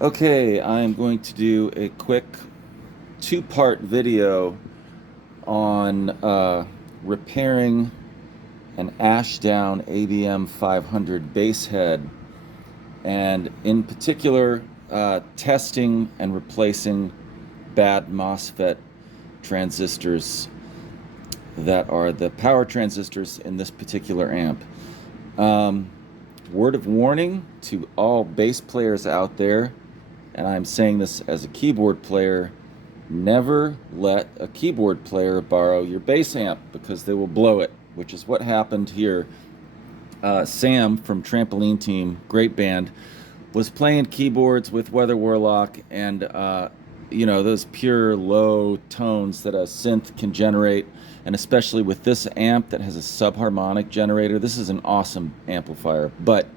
Okay, I'm going to do a quick two-part video on repairing an ASHDOWN ABM500 base head, and in particular, testing and replacing bad Mosfet transistors that are the power transistors in this particular amp. Um, Word of warning to all bass players out there, and I'm saying this as a keyboard player: never let a keyboard player borrow your bass amp because they will blow it, which is what happened here. Sam from Trampoline Team, great band, was playing keyboards with Weather Warlock, and those pure low tones that a synth can generate, and especially with this amp that has a subharmonic generator. This is an awesome amplifier, but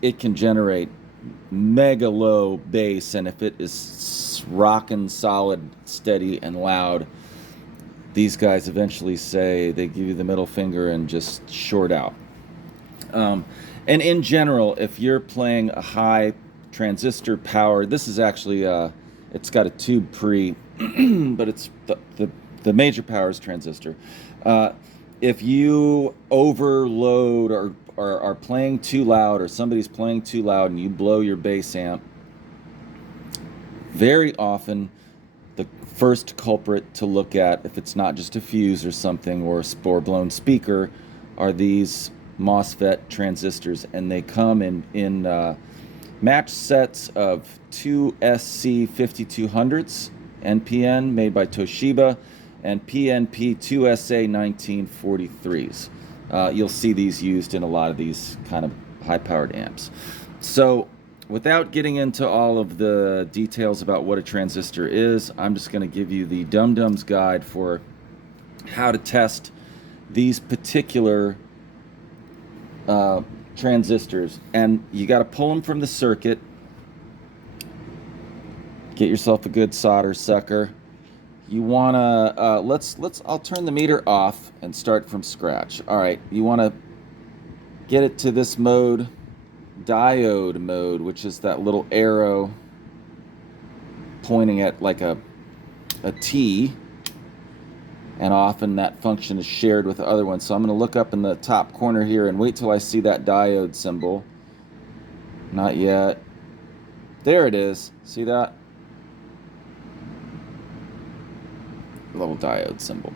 it can generate mega low bass, and if it is rocking solid, steady, and loud, these guys eventually say, they give you the middle finger and just short out. And in general, if you're playing a high transistor power, this is actually it's got a tube pre, but it's the major power is transistor. If you overload or are playing too loud, or somebody's playing too loud and you blow your bass amp, very often the first culprit to look at, if it's not just a fuse or something or a spore-blown speaker, are these Mosfet transistors, and they come in match sets of 2SC5200s NPN made by Toshiba and PNP 2SA1943s. You'll see these used in a lot of these kind of high-powered amps. So without getting into all of the details about what a transistor is, I'm just going to give you the dum-dum's guide for how to test these particular transistors. And you got to pull them from the circuit. Get yourself a good solder sucker. You want to I'll turn the meter off and start from scratch. All right, you want to get it to this mode, diode mode, which is that little arrow pointing at like a T, and often that function is shared with the other one. So I'm going to look up in the top corner here and wait till I see that diode symbol. Not yet. There it is. See that? Little diode symbol.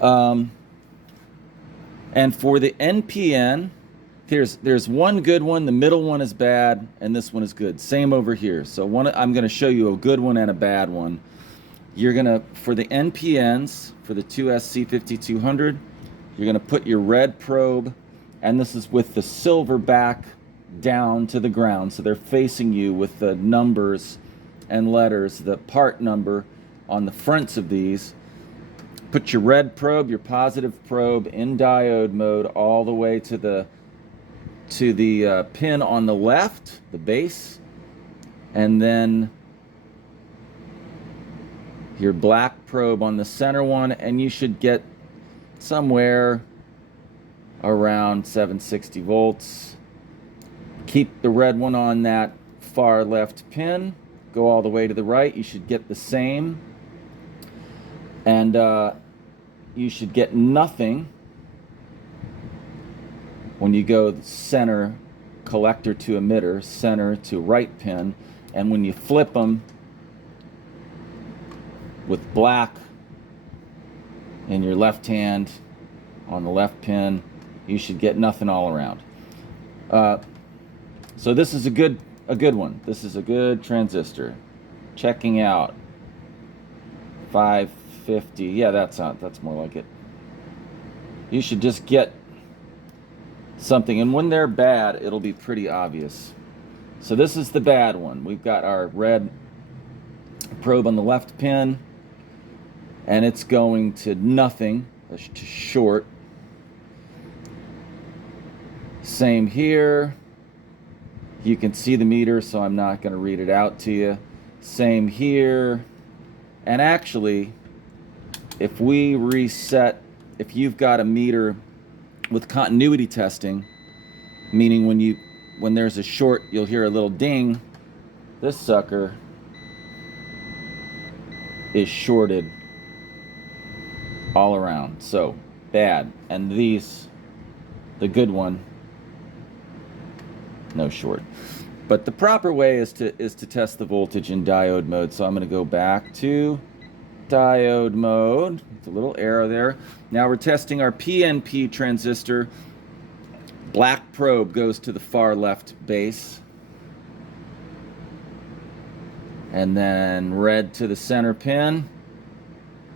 And for the NPN, there's one good one, the middle one is bad, and this one is good. Same over here. So I'm going to show you a good one and a bad one. You're going to, for the NPNs, for the 2SC5200, you're going to put your red probe, and this is with the silver back down to the ground, so they're facing you with the numbers and letters, the part number on the fronts of these. Put your red probe, your positive probe, in diode mode all the way to the pin on the left, the base, and then your black probe on the center one, and you should get somewhere around 760 volts. Keep the red one on that far left pin, go all the way to the right, you should get the same, and you should get nothing when you go center collector to emitter, center to right pin, and when you flip them with black in your left hand on the left pin, you should get nothing all around. So this is a good one. This is a good transistor. Checking out 550. Yeah, that's more like it. You should just get something, and when they're bad, it'll be pretty obvious. So this is the bad one. We've got our red probe on the left pin, and it's going to nothing, to short. Same here. You can see the meter, so I'm not going to read it out to you. Same here. And actually, if we reset, if you've got a meter with continuity testing, meaning when you when there's a short, you'll hear a little ding. This sucker is shorted all around, so bad. And these, the good one, no short. But the proper way is to test the voltage in diode mode. So I'm going to go back to diode mode. It's a little arrow there. Now we're testing our PNP transistor. Black probe goes to the far left base. And then red to the center pin.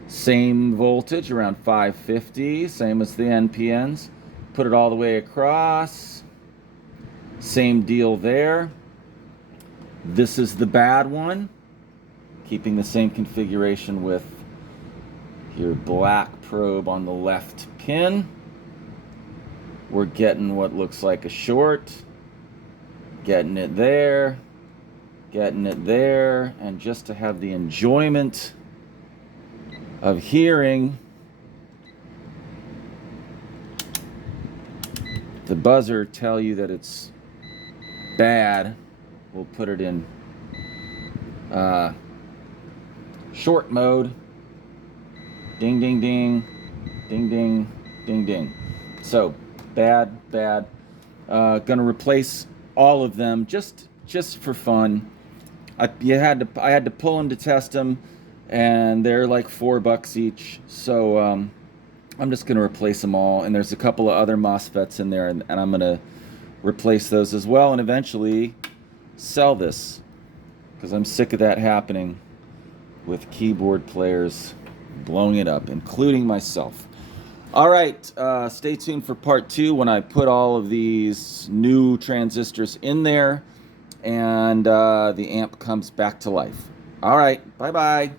Same voltage, around 550, same as the NPNs. Put it all the way across. Same deal there. This is the bad one. Keeping the same configuration with your black probe on the left pin. We're getting what looks like a short. Getting it there. Getting it there. And just to have the enjoyment of hearing the buzzer tell you that it's bad, we'll put it in short mode. Ding, ding, ding, ding, ding, ding, ding. So bad. Gonna replace all of them just for fun. I had to pull them to test them, and they're like $4 each. So I'm just gonna replace them all. And there's a couple of other Mosfets in there, and I'm gonna replace those as well, and eventually sell this, because I'm sick of that happening with keyboard players blowing it up, including myself. All right, stay tuned for part 2 when I put all of these new transistors in there and the amp comes back to life. All right, bye-bye.